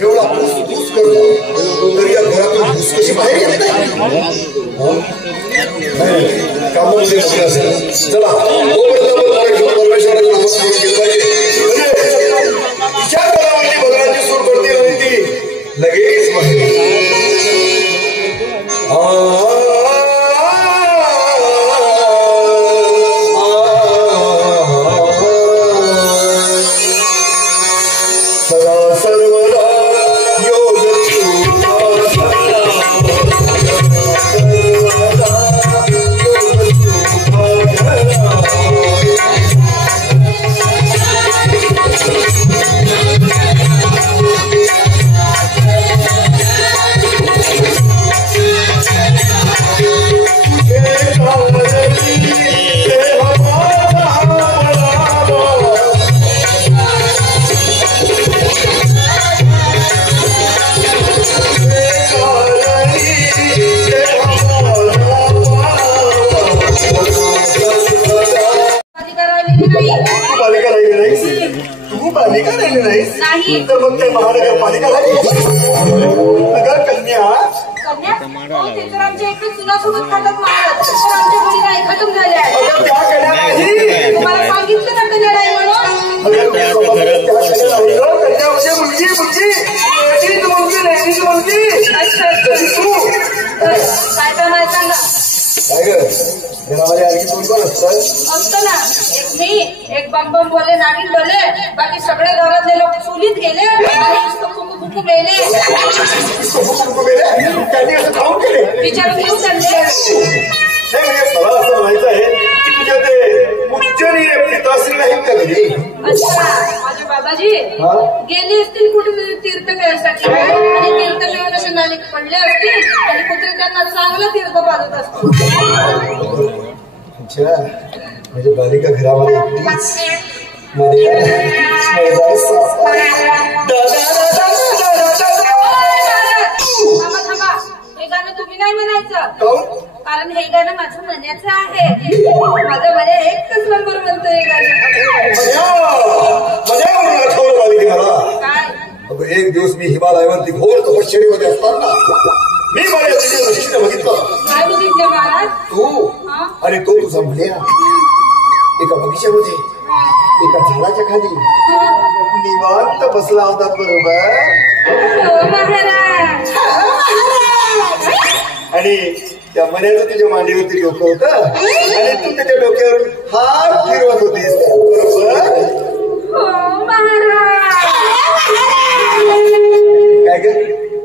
एवढा घुस करतो तर या घरातून घुस कशी बाहेर येत नाही कामामध्ये असेल. चला परमेश्वराचं नाव स्मरण केलं पाहिजे. तिच्या घरामध्ये भद्राची सूर पडती नाही ती लगेच तर मग ते महानगरपालिका लागली. अगं कन्या आमच्या एकच सुनासोबत खातात महाराज आमच्या घरी नाही खतम झाल्या. तुम्हाला सांगितलं का कन्या नाही म्हणून. कन्या म्हणजे मुलगी मुलगी. अच्छा काय काम आहे सांगा. काय ग घरामध्ये आणखी कोण कोण असतं. असतं ना एक मी एक बम बोले नागिन बोले बाकी सगळे घरातले लोक चुलीत गेले आणि कुकू मेले. त्यांनी असं खाऊन केले विचारून घेऊ त्यांचे. मला असं म्हणायचं आहे की तुझ्या ते उच्चरी पिताश्री नाहीत का घरी. अच्छा माझे बाबाजी गेले असतील कुठे तीर्थ करण्यासाठी आणि तीर्थ घेऊन असे नाले पडले असतील आणि कुत्रे त्यांना चांगलं तीर्थ पाजत असतो. अच्छा म्हणजे बालिका घरामध्ये एकटीच थांबा हे गाणं तुम्ही नाही म्हणायचं कारण हे गाणं माझं मनाचं आहे. माझं मला एकच नंबर म्हणतो हे गाणं. काय एक दिवस मी हिमालयावरती घोर तपश्चर्येमध्ये असताना मी माझ्या तुझ्या दृष्टीने बघितलं. काय बघितलं महाराज. तू आणि तो तुझा मुलगा एका बगीच्यामध्ये एका झाडाच्या खाली निवांत बसला होता. बरोबर आणि त्या मण्याचं तुझ्या मांडीवरती डोकं होतं आणि तू त्याच्या डोक्यावर हात फिरवत होतीस. बरोबर काय ग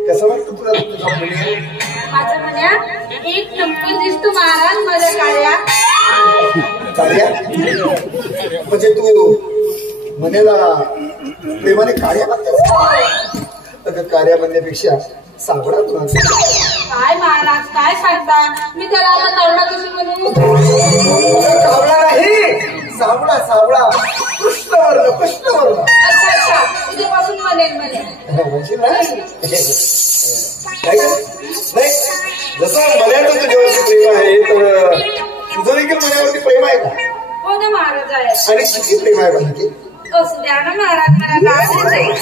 कसं वाटतं तुला तुझा मुलगा. माझं म्हण्या एक नंबर दिसतो महाराज माझ्या कार्या. म्हणजे तू मण्याला प्रेमाने काळ्या म्हणतेस. कार्या म्हणण्यापेक्षा सावळा तुला. काय महाराज काय सांगता मी त्याला आता कावळा कशी म्हणू. कावळा नाही सावळा सावळा कृष्णवर्ण. अच्छा अच्छा उद्यापासून म्हणेन म्हणे. म्हणशील ना काय नाही जसं मण्याचं तुझ्यावरती प्रेम आहे तर तुझं देखील मण्यावरती प्रेम आहे का. हो ना महाराज आहे. आणि किती प्रेम आहे म्हणजे असू द्या ना महाराज मला काय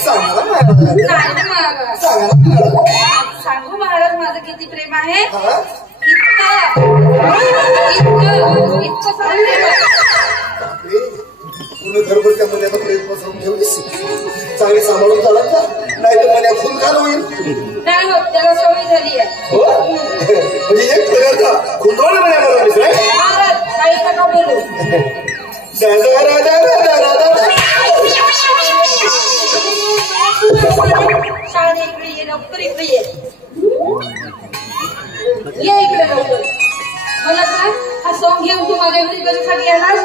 सांगा ना नाही ना महाराज सांगू महाराज माझं किती प्रेम आहे. इतकं पूर्ण घरभर त्या मण्याचा प्रेम पसरून ठेवलीस. चांगली सांभाळून चालत जा नाही तर मण्या खून घाल होईल. नाही होत त्याला सवय झाली आहे. हो म्हणजे एक प्रकारचा खुंदवण मण्या बनवलीस रे महाराज काही नका बोलू. शाळेत इकडे ये लवकर इकडे ये इकडे लवकर. मला काय हा सॉंग घेऊन तू माझ्या घरी कशासाठी आलास.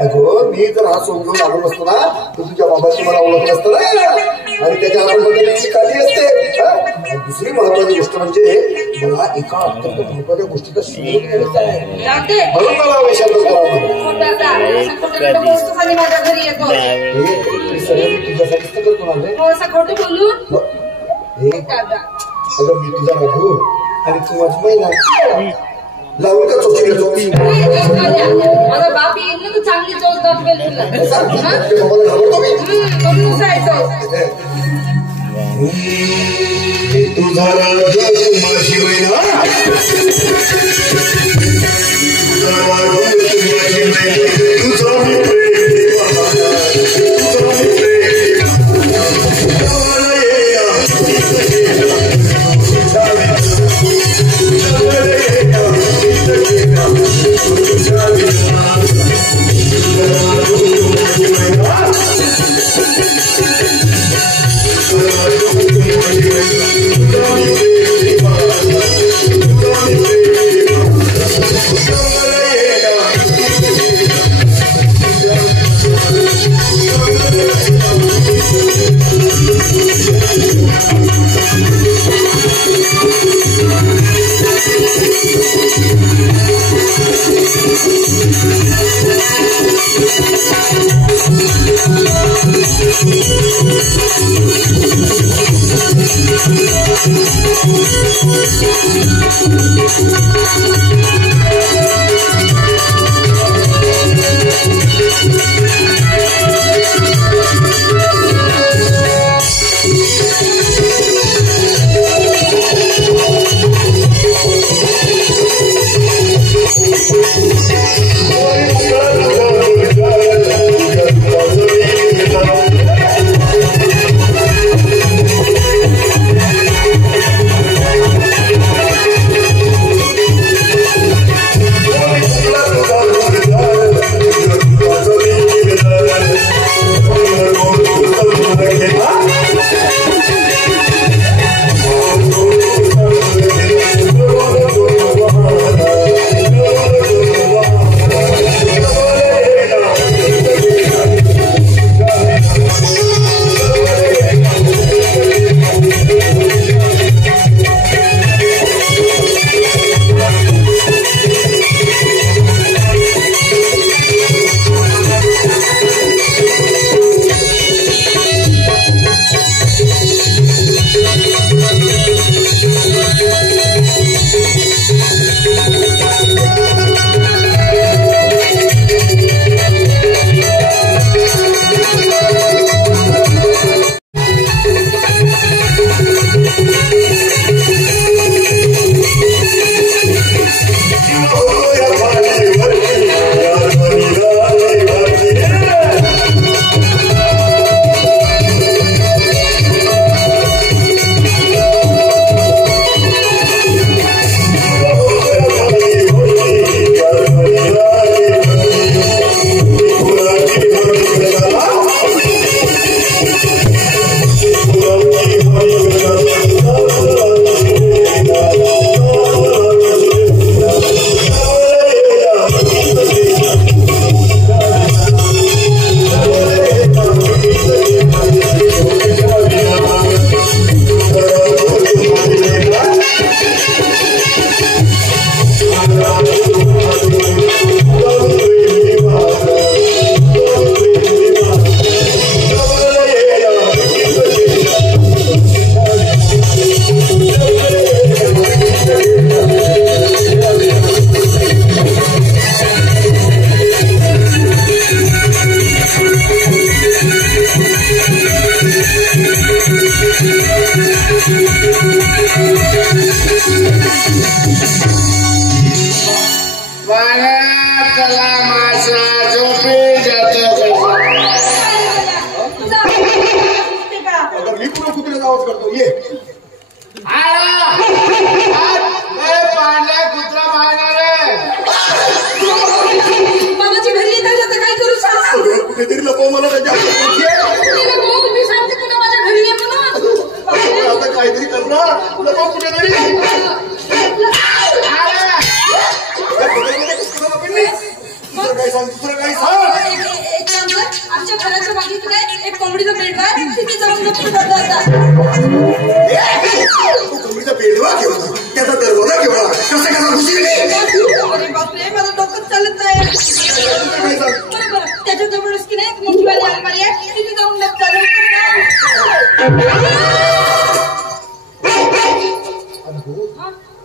अगं मी जर हा सोंग घेऊन आलो नसतो ना तर तुझ्या बाबाची मला ओळख नसतं ना आणि त्याच्या आपण काळजी असते. दुसरी महत्वाची गोष्ट म्हणजे मला एका अत्यंत महत्वाच्या गोष्टीचा शोध घ्यायचा आहे म्हणून मला वैशांत माझ्या घरी येतो. तुझ्यासाठीच करतो ना असं खोटं बोलून अगं मी तुझा राघू आणि तू माझी महिना लावून का चोचीला चोची माझा बाप येईल ना तू चांगली चोच दाखवेल तुला मला घाबरतो मी तुझा राज माझी महिना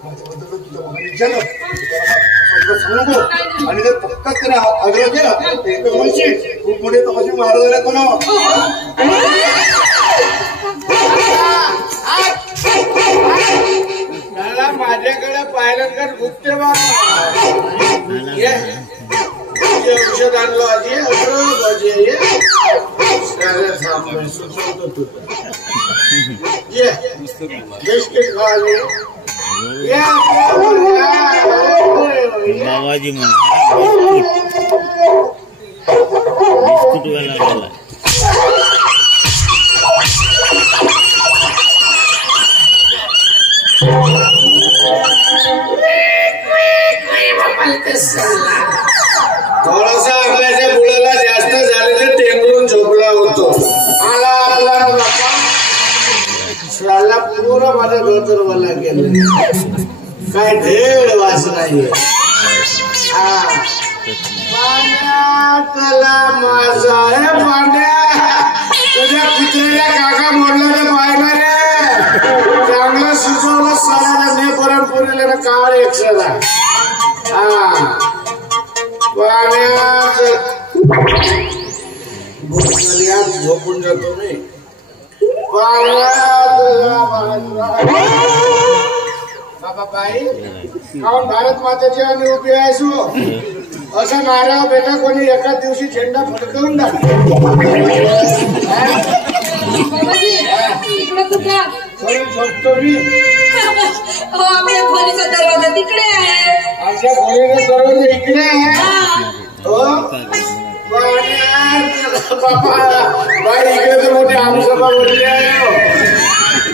माझ्याबद्दल तुझ्या मनाने विचारलं सांगू नको. आणि जर पक्काच त्याने आग्रह केला तर एकच म्हणशील खूप मोठे तपाशी महाराजांना कोणा माझ्याकडे पाहिलं तर गुप्ते औषध आणलं आधी बिस्किट खाले बाबाजी म्हणा बिस्कुट वाला थोडासा आपल्याच्या बुडाला जास्त झाले तर टेंगळून झोपला होतो. आला आला शाला पूर्ण माझ्या धोतरवाला गेलं. काय ढेड वास नाहीये. पाण्यातला माझा आहे पाण्या तुझ्या कुत्र्याला काका मोडला तर पाहिला रे. चांगलं सुचवलं सराला ने परमपुरीला ना काळ एकशेला. पाण्यात झोपून जातो मी. बाबा बाई काऊन भारत मातेची आणि उभी आहेसो असा नाराव बेटा कोणी एका दिवशी झेंडा फडकवून टाकतो. झोपतो मी. आपल्या खोलीचा दरवाजा तिकडे आहे. आमच्या खोलीचा दरवाजा इकडे आहे. हो बाबा बाई इकडे तर मोठी आमसभा बोलली आहे.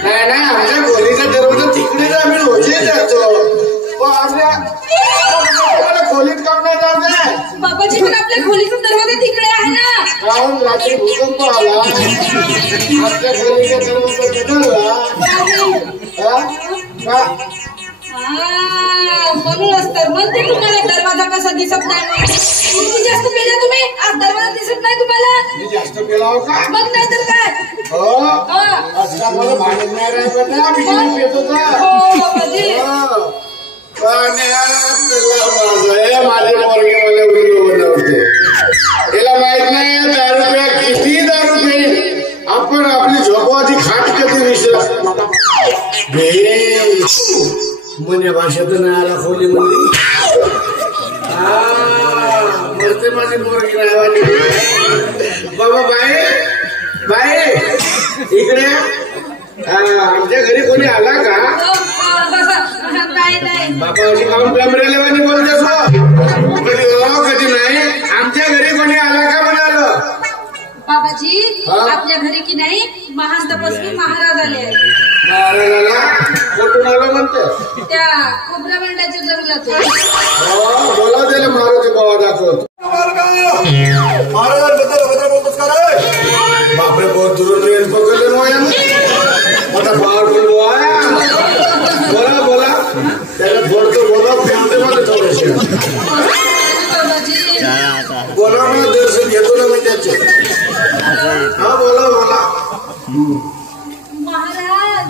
नाही ना आमच्या खोलीचा दरवाजा तिकडेच आम्ही रोजही जातो. खोलीत काम नाही जात. बाबाजी पण आपल्या खोलीचा दरवाजा तिकडे आहे ना. काहून रात्री भूकंप आला आपल्या खोलीचा दरवाजा बदलला म्हणून असतात म्हणते तुम्हाला दरवाजा कसा दिसत नाही. किती जास्त पेला तुम्ही आज दरवाजा दिसत नाही तुम्हाला. मी जास्त पेला हो का मग नाही तर काय. हो असं मला भांडत नाही राहायचं ना मी पेतो का. माझे पोरगे मला बनवते. तिला माहित नाही दारू प्या किती दारू पेईल आपण आपली झोपवाची खाट कधी विसरा. मने भाषेतून नाही आला खोली मध्ये मरते माझी पोरगी नाही. बाबा बाई बाई इकडे आमच्या घरी कोणी आला का. बाबा अशी काऊन कॅमेरेलेवानी बोलतेस कधी कधी नाही. आमच्या घरी कोणी आला का म्हणाल. बाबाजी आपल्या घरी की नाही महान तपस्वी महाराज आले. महाराजाला कुठून आलं म्हणते. त्या खोबरा मंडळाच्या जंगलात. बोला त्याला महाराज बाबा दाखवत. महाराजांबद्दल अभद्र बोलतोस का रे. बापरे बहुत दुरून ट्रेन पकडले मोठा पॉवरफुल बोला बोला त्याला बोलतो बोला फिरते मला थोडेसे बोला ना दर्शन घेतो ना मी त्याचे. हा बोला बोला. महाराज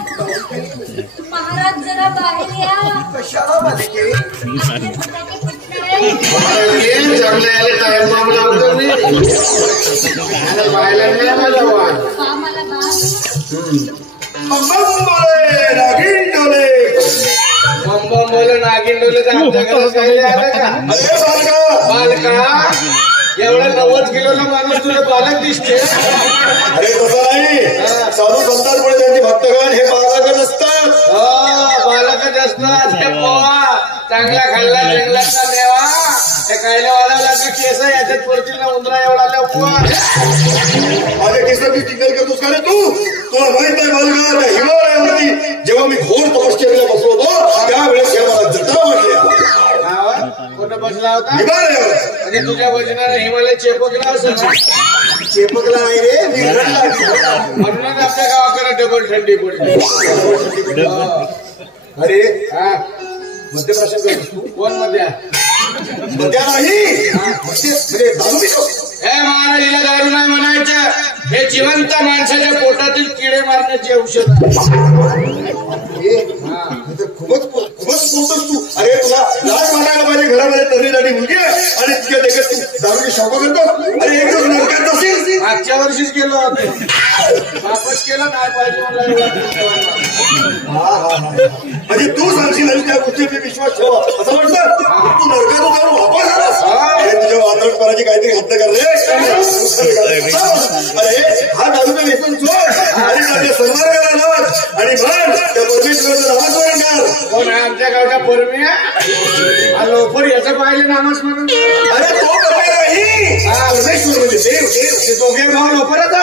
महाराज जरा बाहेर या. कशाला बालिके चांगलं यायला टाइम बॉम्ब लावतो मी पाहिला नाही माझा वाद. मला नागिन डोले बंबोले नागिन डोले तर आमच्याकडे काही आलं का. बालका एवढा 90 किलोला माणूस तुला बालक दिसते. अरे तसं नाही साधू संतांमुळे त्यांची भक्तगण हे बालकच असतात. बालकच असतात. हे पोहा चांगला खाल्ला जंगलातला मेवा हे खायला वाढायला केस याच्यात पडतील ना उंदरा एवढा पोहा. माझ्या केसाची टिंगल करतोस का रे तू. तुला माहित नाही बालका त्या हिमालयावरती जेव्हा मी घोर तपश्चर्याला बसलो होतो त्यावेळेस हे मला जटा वाटल्या. कुठं बसला होता हिमालयावर. म्हणजे तुझ्या वजनाने हिमालय चेपकला असं चेपकला नाही रे म्हणूनच आपल्या गावाकडे डबल थंडी पडली. अरे हा मध्यप्राशन करतोस तू. कोण मध्ये मध्या नाही म्हणजे दारू पितो. हे महाराजीला दारू नाही म्हणायचं. हे जिवंत माणसाच्या पोटातील किडे मारण्याचे औषध आहे. खूपच शोभा करतो. अरे एक दिवस नरकात असेल. मागच्या वर्षीच गेलो होतो वापस केलं काय पाहिजे म्हणजे तू सांगशील आणि त्या गोष्टीवर विश्वास ठेवा असं म्हटलं. तू नरकात जाऊन वापस आलास. तुझ्या वातावरणाची काहीतरी हद्द कर रे. अरे हा दारूचा व्यसन सोड आणि आपल्या सन्मान करायला लावत आणि म्हण त्या परमेश्वराचं नामस्मरण कर. कोण आहे आमच्या गावच्या परमिया लोफर याचं पाहिजे नामस्मरण. अरे तो परमेश्वर नाही. परमेश्वर म्हणजे देव. ते दोघे भाऊ लोफरच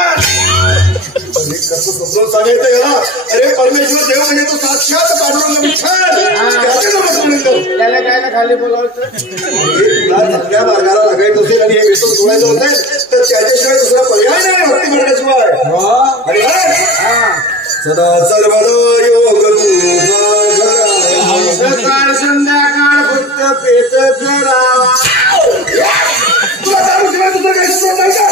कसं समजून सांगायचं याला. अरे परमेश्वर देव म्हणजे तो साक्षात पांडुरंग विठ्ठल. त्याचं नामस्मरण कर. त्याला काय ना खाली बोलावतं. तुला चांगल्या मार्गाला लागायचं असेल आणि हे व्यसन सोडायचं असेल तर त्याच्याशिवाय दुसरा पर्याय नाही भक्ती करण्याशिवाय. आणि सदा सर्वदा योग सकाळ संध्याकाळ फक्त पेट करावा. तुला दारूशिवाय दुसरं काही सुचत नाही का.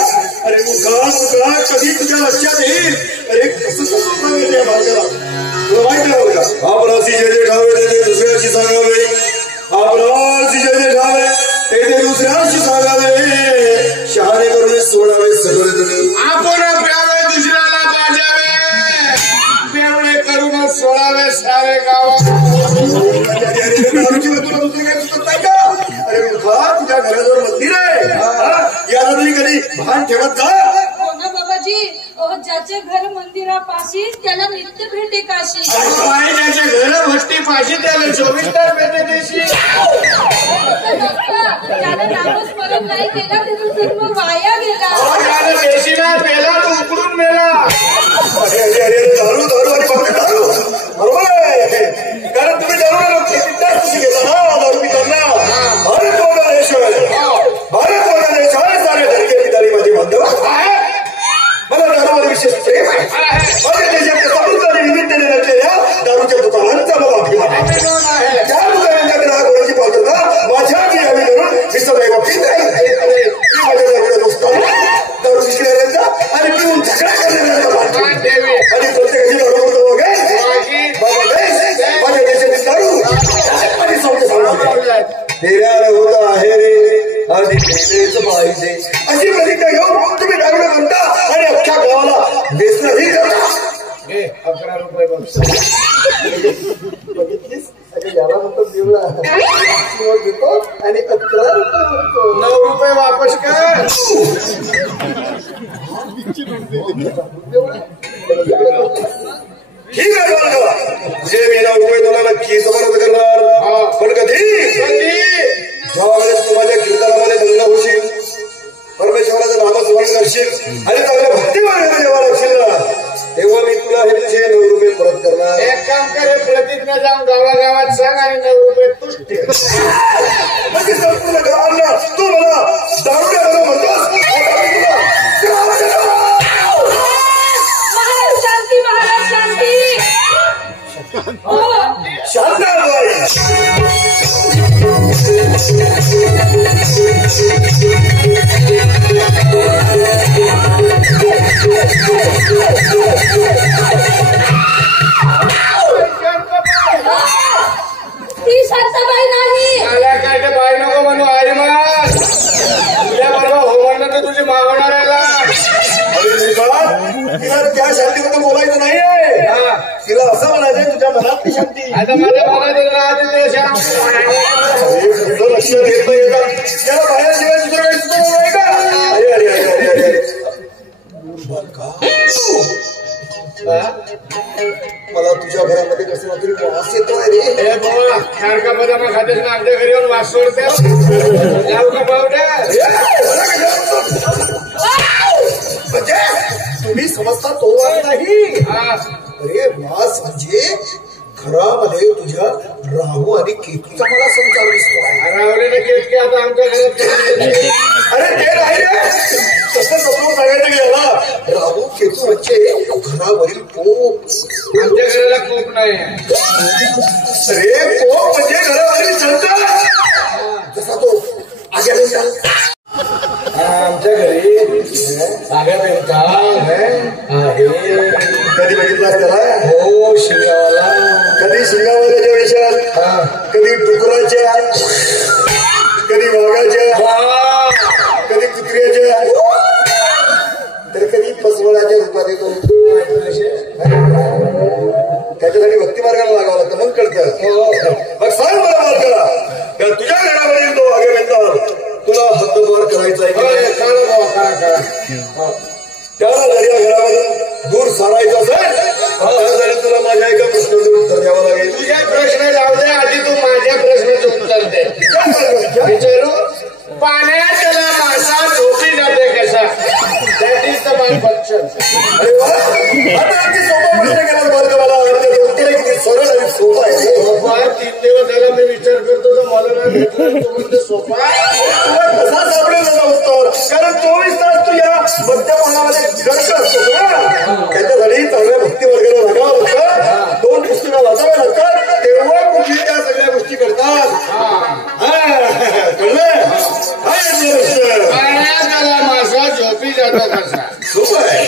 अरे मुलगा कधी तुझ्या लक्षात येईल. अरे कसं सांगायचं या मार्गाला तुला माहिती आहे का. आपणाशी जे जे ठावे ते दुसऱ्याशी सांगावे. आपणाशी जे जे ठावे ते दुसऱ्याशी सांगावे. शहाणे करून सोडावे सगळे तुम्ही. आपण प्यावे दुसऱ्याला पाजावे. पेवळे करून सोडावे सारे गावात. तुला दुसरं काही सुचत नाही का. अरे मुलगा तुझ्या घराजवळ मंदिर आहे. याचा तुम्ही कधी भान ठेवत जा. हो ना बाबाजी. ज्याच्या घर मंदिरापाशी त्याला नित्य भेटे काशी. बाई ज्याच्या घर भट्टी पाशी त्याला 24 तास भेटे देशी. त्याला नामस्मरण नाही केला त्याचा जन्म वाया गेला. त्याला देशी नाही पेला तो उकडून मेला. अरे अरे अरे दारू दारू आणि फक्त दारू. बरोबर आहे. कारण तुम्ही दारू कशी घेता ना. दारू पिताना भारत मोठा देश आहे. भारत मोठा देश आहे. सारे धडके पितानी माझी बांधव. मला दारूवर विशेष प्रेम आहे. माझ्या देशाच्या समृद्धी निमित्ताने नसलेल्या दारूच्या दुकानांचा मला अभिमान आहे. त्या दुकानांच्या ग्राहकांची पात्रता माझ्या मी हवी करून मी सदैव पित राहील. मी माझ्या दारूला दोस्त दारू विकणाऱ्यांचा आणि पिऊन झगडा करणाऱ्यांचा आणि प्रत्येकाची दारू करतो वगैरे माझ्या देशाची दारू आणि समजा सांगा तेऱ्याला होता आहे रे आणि तेच पाहिजे अशी प्रतिज्ञा घेऊन तुम्ही दारूला म्हणता आणि अख्ख्या गावाला व्यसनही करता. 11 रुपये बघितलीस याला म्हणतो देवळा देतो आणि 11 रुपये 9 रुपये वापस कर. ठीक आहे बाळगा. जे मी 9 रुपये तुला नक्की समर्थ करणार. पण कधी ज्यावेळेस तू माझ्या कीर्तनामध्ये दंग होशील परमेश्वराचं नामस्मरण करशील आणि चांगल्या भक्ती मार्गाने जेव्हा लागशील ना तेव्हा मी तुला हे तुझे 9 रुपये परत करणार. एक काम करे प्रतिज्ञा जाऊन गावागावात सांग आणि 9 रुपये तूच ठेव. म्हणजे संपूर्ण गावांना तू मला दारू द्यायला म्हणतोस. महाराज शांती. महाराज शांती. शांताबाई ती शांताबाई नाही. मला काय ते बाई नको म्हणू. आई मग तुझ्या बरोबर हो म्हणलं तर तुझी मागवणार याला. तिला त्या शांतीबद्दल बोलायचं नाहीये. तिला असं म्हणायचंय तुझ्या मनातली शांती. आता माझ्या मनात राहते ते लक्ष देत नाही येतात त्याला बाहेरशिवाय दुसरं काही सुद्धा नाही का. अरे अरे अरे अरे अरे मला तुझ्या घरामध्ये कसं तरी वास येतोय रे. सारखा बदामा खातेस ना आमच्या घरी येऊन वास सोडते. जाऊ का पावड्या. म्हणजे तुम्ही समजता तो वास नाही. अरे वास म्हणजे घरामध्ये तुझ्या राहू आणि केतूचा मला संचार दिसतो. रावलेले केस की आता आमच्या घरात. अरे ते नाही रे. तसं समजून सांगायचं गेला राहू केतू म्हणजे घरावरील कोप. आमच्या घराला कोप नाही. अरे कोप म्हणजे घरावरील संचार. जसा तो आज्ञा मिळतात आमच्या घरी साग्या पेंटा आहे. कधी बघितलास त्याला. हो शिंगावाला. कधी शिंगावाल्याच्या वेशात कधी डुकराच्या कधी वाघाच्या कधी सोपा कसा सापडेल त्याचा उत्तर, कारण 24 तास तू या मद्यपानामध्ये गर्क असतो ना. त्याच्यासाठी चांगल्या भक्ती वर्गाला लागावं लागतं, 2 पुस्तकं वाचावं लागतात, तेव्हा कुठे त्या सगळ्या गोष्टी करतात. कळलं? त्याला मासा झोपी जातो कसा सोपं आहे.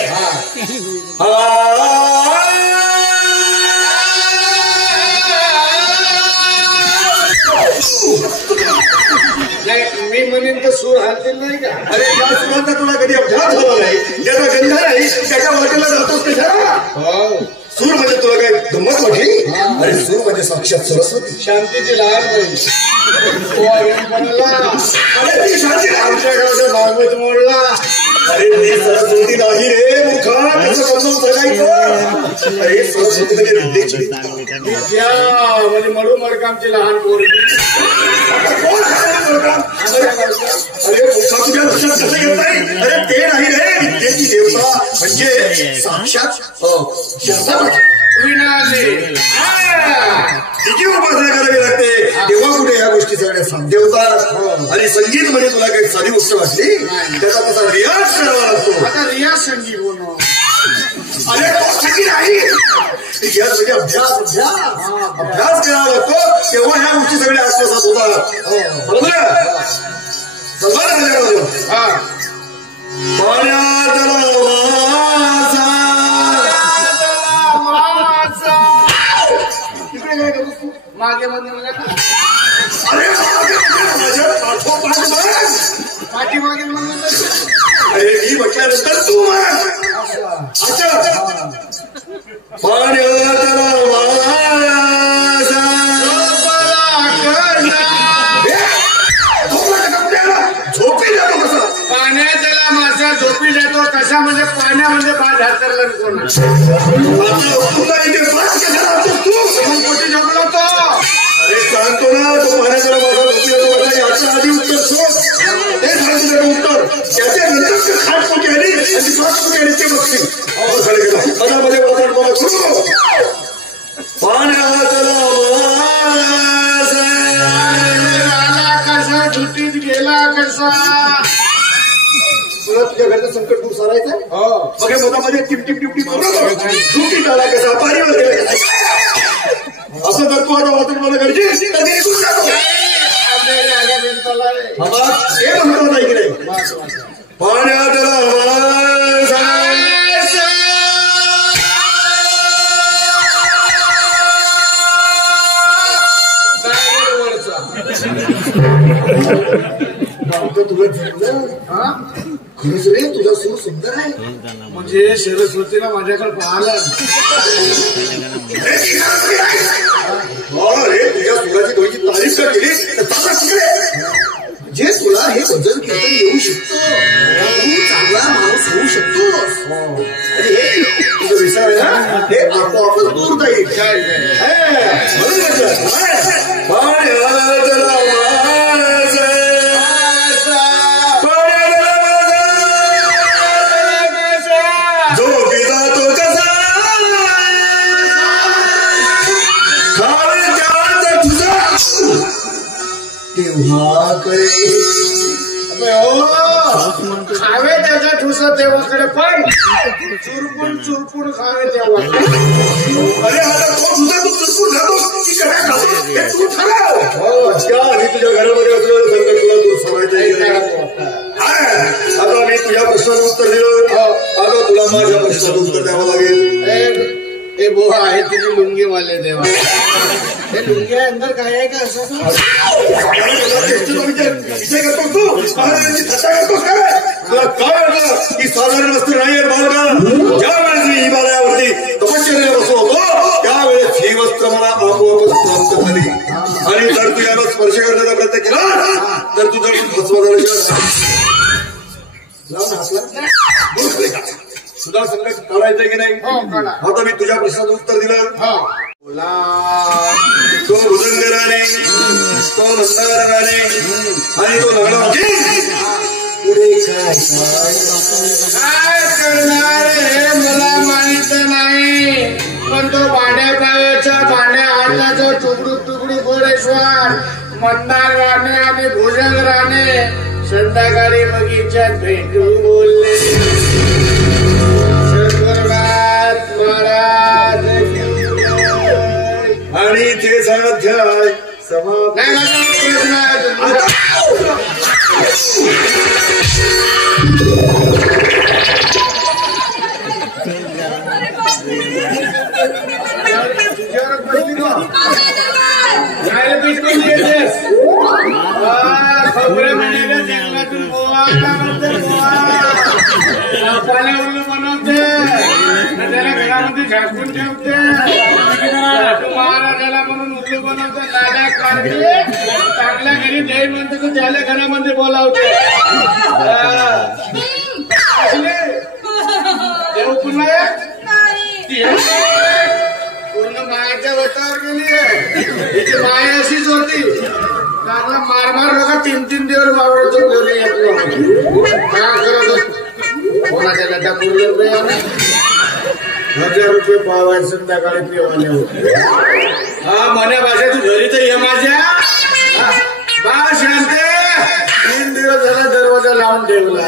मी म्हणेन तर सूर हालतील नाही का. अरे या सुरांचा तुला कधी अभ्यास झाला नाही, ज्याचा गंध नाही त्याच्या वाटेला जातोस कशाला. सूर म्हणजे तुला काय गंमत वाटली. अरे सूर म्हणजे साक्षात सरस्वती, शांतीची लहान बहीण. अरे ती शांती आमच्या घराचा भागवत मोडला. अरे ती सरस्वती नाही रे मूर्खा, त्याचं समजून सांगायचं. अरे सरस्वती म्हणजे विद्येची विद्या म्हणजे मडू मडकामची लहान पोरगी. अरे मूर्खा तुझ्या लक्षात कसं येत नाही. अरे ते नाही रे, विद्येची देवता म्हणजे साक्षात तिची उपासना करावी लागते, तेव्हा कुठे या गोष्टी सगळ्या साध्य होतात. आणि संगीत म्हणजे तुला काही साधी गोष्ट वाटली, त्याचा तसा रियाज करावा लागतो. आता रियाज संगीत बोलणं. अरे तो संगीत नाही, रियाज म्हणजे अभ्यास अभ्यास करावा लागतो, तेव्हा ह्या गोष्टी सगळ्या आत्मसात होतात. बरोबर. मागे मध्ये अरे पाठी मागे अरे मी म्हटल्यानंतर तू झोपी जातो कसा. पाण्यात त्याला मासा झोपी जातो कसा म्हणजे पाण्यामध्ये पाच हातरला कोण कुठे झोपला तो. अरे सांगतो ना, तो पाण्याचा माझा झोपी जातो कसा, याचं आधी उत्तर शोध. ते सांगतो त्याचं उत्तर, त्याच्यानंतर ते खाट कुठे आली आणि 5 कुठे आली ते बघतील. मध्ये कसा झुटीत गेला कसा. तुला तुझ्या घरचं संकट दूर सारायचं. मग हे मधामध्ये टिप झुकीत आला कसा, पारीवर गेला कसा. असं जर तू आता वाचून मला गरजेची तर निघून जातो. हे महत्व नाही की नाही. पाण्यात तुला जमलं खरंच रे, तुझा सूर सुंदर आहे. म्हणजे सरस्वतीला माझ्याकडे पाहिलं. रे तुझ्या सुराची थोडीशी तारीफ का केली जे तुला हे भजन कीर्तन येऊ शकतो, तू चांगला माणूस होऊ शकतोस. आणि हे तुझं विचार आहे ना, हे आपोआपच दूर जाईल. तेव्हा खावे त्याचा ठुसा तेव्हाकडे पण चुरपून खावे तेव्हा. अरे आता तो तुझा तू चुरपून खातो की काय खातो हे तू ठरव. त्या आधी तुझ्या घरामध्ये असलेलं संकट तुला दूर सोडायचं. आता मी तुझ्या प्रश्नाचं उत्तर दिलं, आता तुला माझ्या प्रश्नाचं उत्तर द्यावं लागेल. हे बोहा आहे तुझी लुंगी वाले देवा. हे लुंगी अंदर काय आहे का असं विषय करतो तू, महाराजांची थट्टा करतोस काय. तुला काय वाटलं की साधारण वस्तू नाही आहे बालका. ज्या वेळेस मी हिमालयावरती तपश्चर्याला बसलो होतो त्यावेळेस ही वस्त्र मला आपोआपच प्राप्त झाली. आणि जर तू याला स्पर्श करण्याचा प्रयत्न केला तर तुझं सुद्धा संकट काढायचं की नाही. आता मी तुझ्या प्रश्नाचं उत्तर दिलं. तो मृदंगराने, तो नंदाराने आणि तो नगडा पुढे काय करणार हे मला माहित नाही. पण तो भांड्या पायाचा भांड्या हाताचा तुकडू तुकडू गोरेश्वर मंदार राणे आणि भुजंग राणे संध्याकाळी बगीच्यात भेटून बोलले. सद्गुरुनाथ महाराज आणि ते अध्याय समाप्त. पाण्यावरून बनवते त्याला घरामध्ये झाकून ठेवते. महाराजाला म्हणून उल्लू बनवते. लाल्या काढते चांगल्या घरी नाही म्हणते तर त्याला घरामध्ये बोलावते. देव पुन्हा पूर्ण मायाच्या वतावर गेली आहे. तिची माया अशीच होती. चांगला मारमार बघा 3-3 दिवस वावरतो घरी येतो. काय करत कोणाच्या गड्डा पूर्ण 1000 रुपये पावायचे संध्याकाळी पिवाले होते. हा मना भाषा तू घरी तर ये माझ्या बा शांते. 3 दिवस झाला दरवाजा लावून ठेवला.